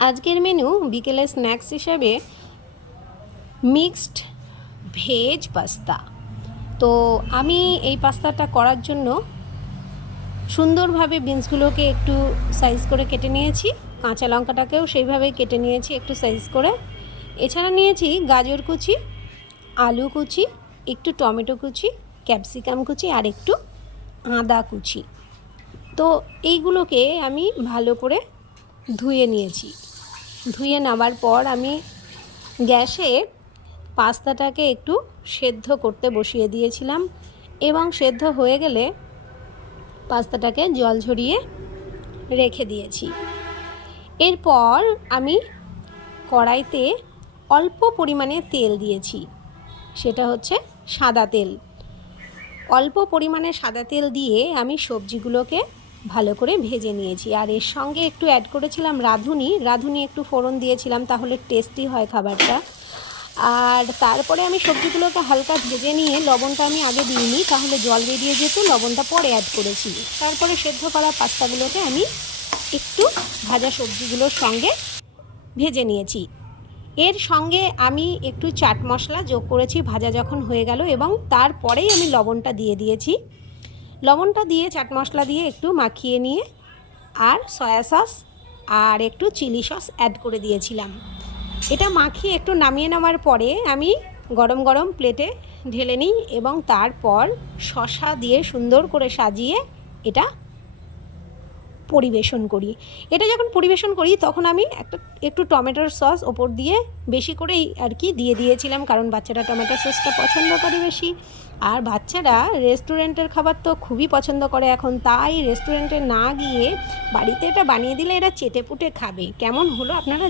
আজকের মেনু বিকেলে স্ন্যাক্স হিসাবে মিক্সড ভেজ পাস্তা। তো আমি এই পাস্তাটা করার জন্য সুন্দরভাবে বিনসগুলোকে একটু সাইজ করে কেটে নিয়েছি, কাঁচা লঙ্কাটাকেও সেইভাবেই কেটে নিয়েছি একটু সাইজ করে। এছাড়া নিয়েছি গাজর কুচি, আলু কুচি, একটু টমেটো কুচি, ক্যাপসিকাম কুচি আর একটু আদা কুচি। তো এইগুলোকে আমি ভালো করে ধুয়ে নিয়েছি। ধুয়ে নেওয়ার পর আমি গ্যাসে পাস্তাটাকে একটু সেদ্ধ করতে বসিয়ে দিয়েছিলাম এবং সেদ্ধ হয়ে গেলে পাস্তাটাকে জল ঝরিয়ে রেখে দিয়েছি। এরপর আমি কড়াইতে অল্প পরিমাণে তেল দিয়েছি, সেটা হচ্ছে সাদা তেল। অল্প পরিমাণে সাদা তেল দিয়ে আমি সবজিগুলোকে ভালো করে ভেজে নিয়েছি। আর এর সঙ্গে একটু অ্যাড করেছিলাম রাঁধুনি একটু ফোড়ন দিয়েছিলাম, তাহলে টেস্টি হয় খাবারটা। আর তারপরে আমি সবজিগুলোকে হালকা ভেজে নিয়ে, লবণটা আমি আগে দিইনি, তাহলে জল বেরিয়ে যেত, লবণটা পরে অ্যাড করেছি। তারপরে সেদ্ধ করা পাস্তাগুলোকে আমি একটু ভাজা সবজিগুলোর সঙ্গে ভেজে নিয়েছি। এর সঙ্গে আমি একটু চাট মশলা যোগ করেছি ভাজা যখন হয়ে গেল, এবং তারপরেই আমি লবণটা দিয়ে দিয়েছি। লবণটা দিয়ে চাট মশলা দিয়ে একটু মাখিয়ে নিয়ে আর সয়া সস আর একটু চিলি সস অ্যাড করে দিয়েছিলাম। এটা মাখিয়ে একটু নামিয়ে নেওয়ার পরে আমি গরম গরম প্লেটে ঢেলে নিই এবং তারপর শসা দিয়ে সুন্দর করে সাজিয়ে এটা পরিবেশন করি। এটা যখন পরিবেশন করি তখন আমি একটু টমেটোর সস ওপর দিয়ে বেশি করেই আর কি দিয়ে দিয়েছিলাম, কারণ বাচ্চারা টমেটো সসটা পছন্দ করে বেশি। আর বাচ্চারা রেস্টুরেন্টের খাবার তো খুবই পছন্দ করে এখন, তাই রেস্টুরেন্টে না গিয়ে বাড়িতে এটা বানিয়ে দিলে এরা চেটেপুটে খাবে। কেমন হলো আপনারা